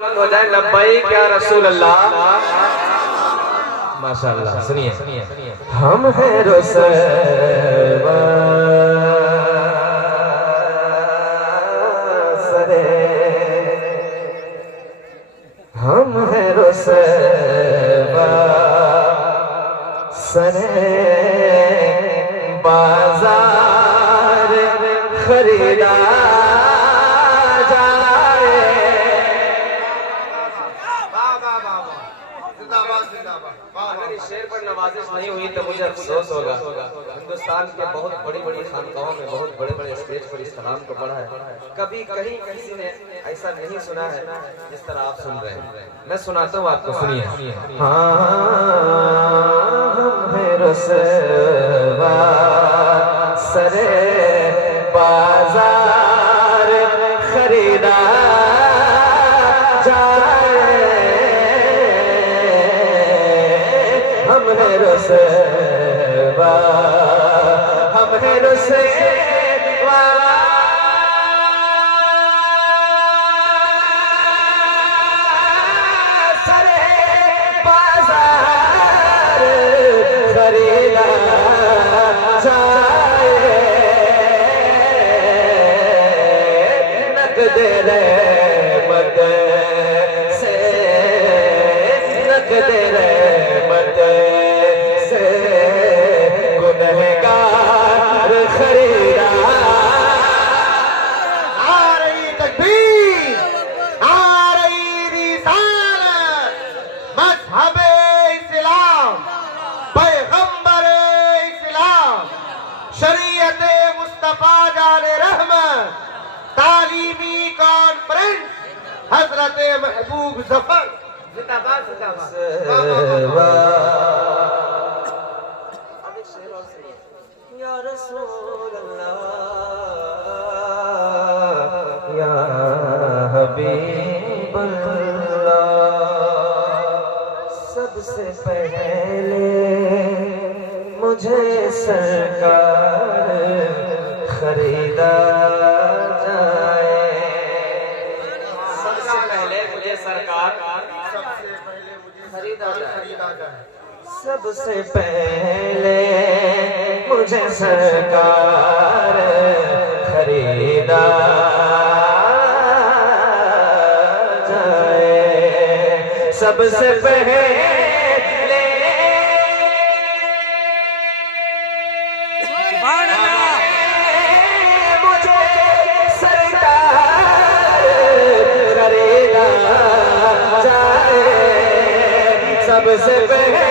हो जाए लब्बैक या रसूल अल्लाह। माशाअल्लाह। सुनिए हम हैं रुसवा सरे, हम हैं रुसवा सरे, बाजार खरीदा शेर पर नवाजिश नहीं हुई तो मुझे अफसोस होगा। हिंदुस्तान के बहुत बड़ी बड़ी खानकाहों में बहुत बड़े बड़े स्टेज पर इस कलाम को पढ़ा है, कभी कहीं किसी ने ऐसा नहीं सुना है जिस तरह आप सुन रहे हैं। मैं सुनाता हूँ आपको, सुनिए। हाँ हम हैं रुसवा सरे, बाजार खरीदा हम हैं रुसवा, हम हैं रुसवा सरे, बाजार खरीदा जाए, नकद रहमत से, नकद रहमत गुनहगार खरीदा। आ रही तकबीर, आ रही रिसालत, मज़हब-ए इस्लाम, पैगंबर-ए इस्लाम, शरीयत-ए मुस्तफा जाने रहमत, तालीमी कॉन्फ्रेंस हजरत महबूब जफर जिंदाबाद जिंदाबाद। या रसूल अल्लाह, या हबीब अल्लाह, सबसे पहले मुझे सरकार खरीदा जाए, सबसे पहले मुझे सरकार खरीदा जाए, सबसे पहले मुझे सरकार खरीदा जाए, सबसे पहले मुझे सरकार खरीदा जाए, सबसे पहले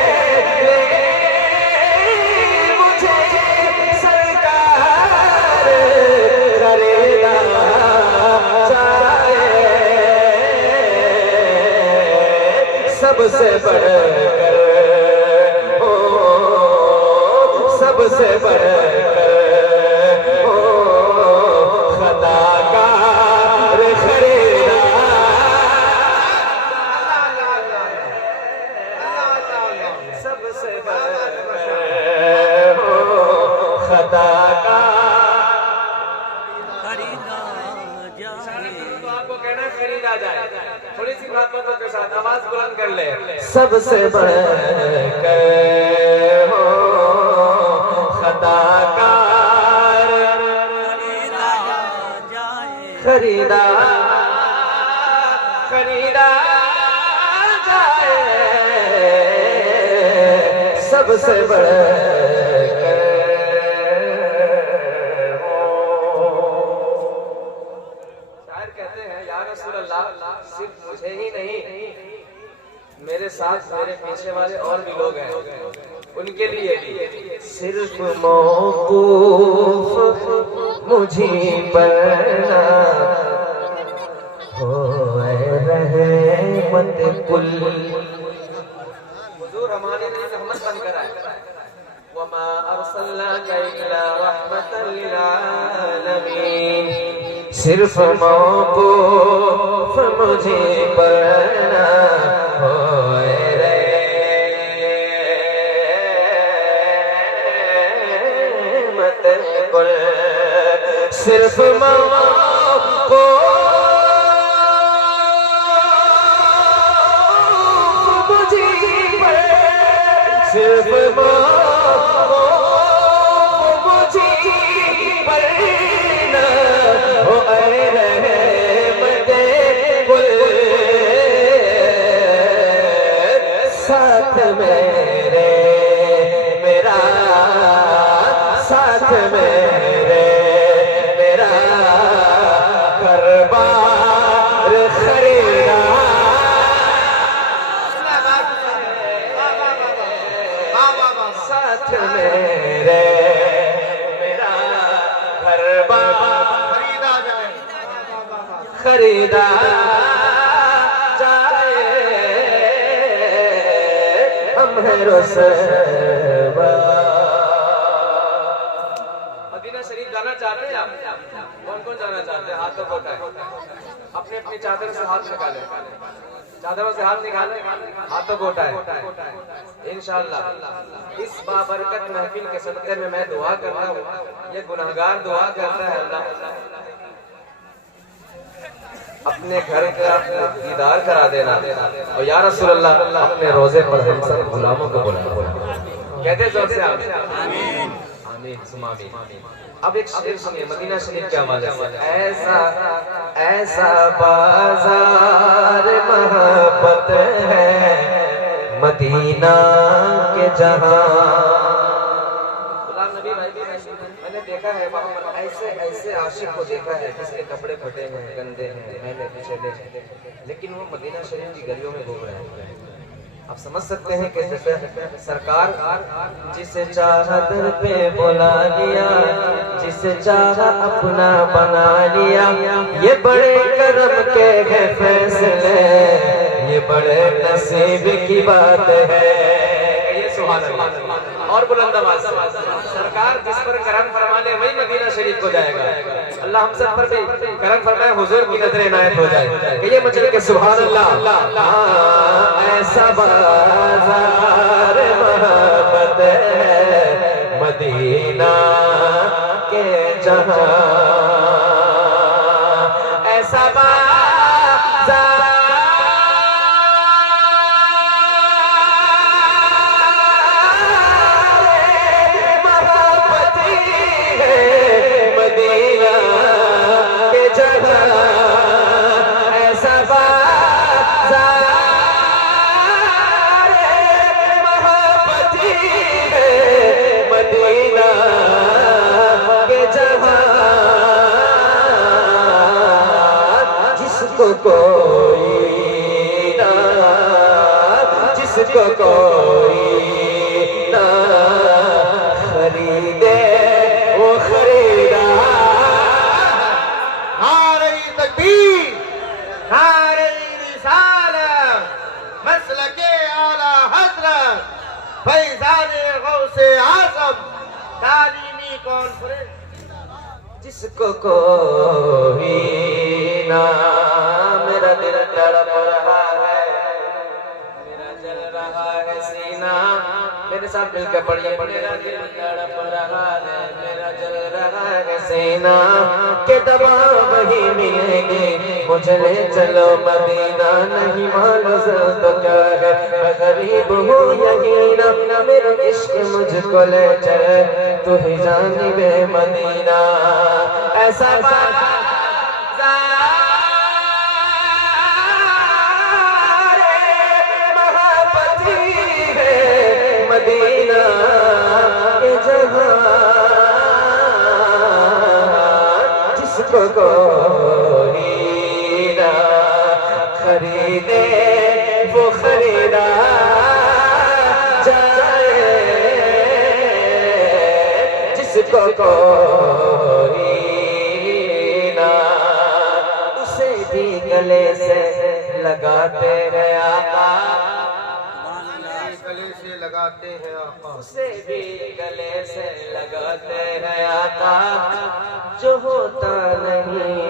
सबसे बढ़कर ओ, सबसे बढ़कर ओ, खताकार खरीदा, सबसे बढ़कर ओ, खताकार खरीदा जाए। तो आपको कहना खरीदा जाए, थोड़ी सी बातों के साथ आवाज बुलंद कर ले। सबसे बढ़कर हो खताकार खरीदा खरीदा जाए, सबसे बढ़कर शायर कहते हैं या रसूल अल्लाह, सिर्फ मुझे ही नहीं, मेरे साथ मेरे पीछे वाले और भी लोग हैं, उनके लिए भी सिर्फ मौकूफ मुझी पर ना हो रहमत कुल। हुजूर हमारे लिए रहमत बनकर आए, वमा अरसलनाका इल्ला रहमतन लिल आलमीन, सिर्फ मौकूफ मुझे पर ना हो रहमत कुल, सिर्फ मौकूफ सिर्फ मुझे पर न हो रहमते कुल साथ मेरे मेरा साथ मेरे मेरा घरबार खरीदा साथ मेरे मेरा घरबार खरीदा जाए खरीदा जाए हम हैं रुसवा। मदीना शरीफ जाना चाहते हैं आप? कौन कौन जाना चाहते हैं? हाथों को उठाएं, अपनी अपनी चादर से हाथ निकालें, चादरों से हाथ निकालें, हाथों को उठाएं। इंशाअल्लाह इस बाबरकत महफिल के सदक़े में मैं दुआ करता हूँ, ये गुनाहगार दुआ करता है, अल्लाह अपने घर का दीदार करा देना और या रसूल अल्लाह अपने रोजे पर हम सब गुलामों को बुला कहते जोर से आमीन आमीन सुमा आमीन। अब एक शेर सुनिए मदीना शरीफ के हवाले से। ऐसा ऐसा बाजार मोहब्बत है मदीना के जहां। गुलाम नबी भाई मैंने देखा है वहाँ ऐसे ऐसे आशिक को देखा है जिसके कपड़े फटे हैं, गंदे हैं, मैले कुचले हैं, लेकिन वो मदीना शरीफ की गलियों में घूम रहे हैं। आप समझ सकते हैं कि जैसे सरकार जिसे चाहा दर पे बुला लिया, जिसे चाहा अपना बना लिया, ये बड़े करम के हैं फैसले, ये बड़े नसीब की बात है। ये सुभान अल्लाह। और बुलंद आवाज सरकार जिस पर करम फरमा ले वही मदीना शरीफ को जाएगा। अल्लाह हम सब पर भी करम फरमाए, हुजूर की नजर इनायत हो जाए। ये मचल के सुभान अल्लाह। ऐसा बाजार मोहब्बत है मदीना के जहां, ऐसा बाजार कोई ना जिसको कोई ना खरीदे वो खरीदा। नारे तकबीर, नारे रिसालत, मसलके आला हज़रत, फैज़ाने गौसे आज़म, तालीमी कॉन्फ्रेंस। जिसको कोई ना मेरा दिल तड़प रहा है, मेरा जल रहा है सीना। मेरे साथ मिलकर पढ़िए। मेरा दिल तड़प रहा है, मेरा जल रहा है सीना, के दबा वही मिलेंगे मुझे ले चलो मदीना। नहीं मालूम तो क्या है मैं गरीब हूँ यही ना, मेरा इश्क मुझको ले चले तू ही जानिबे मदीना। ऐसा मदीना के जहां, जिसको कोई ना खरीदे वो खरीदा जाए, जिसको कोई ना उसे भी गले से लगाते हैं आका, गले से लगाते हैं आका, उसे भी गले से लगाते हैं आका, जो होता नहीं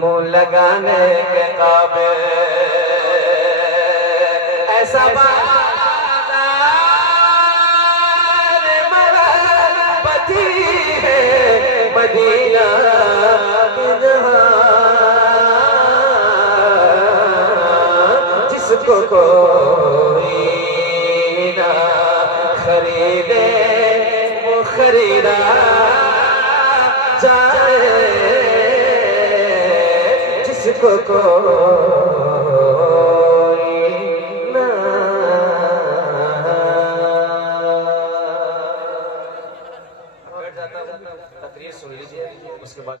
मुंह लगाने के काबिल। ऐसा बाजार मोहब्बती है मदीना के जहां, जिसको कोई खरीदे वो खरीदा जाए जिसको को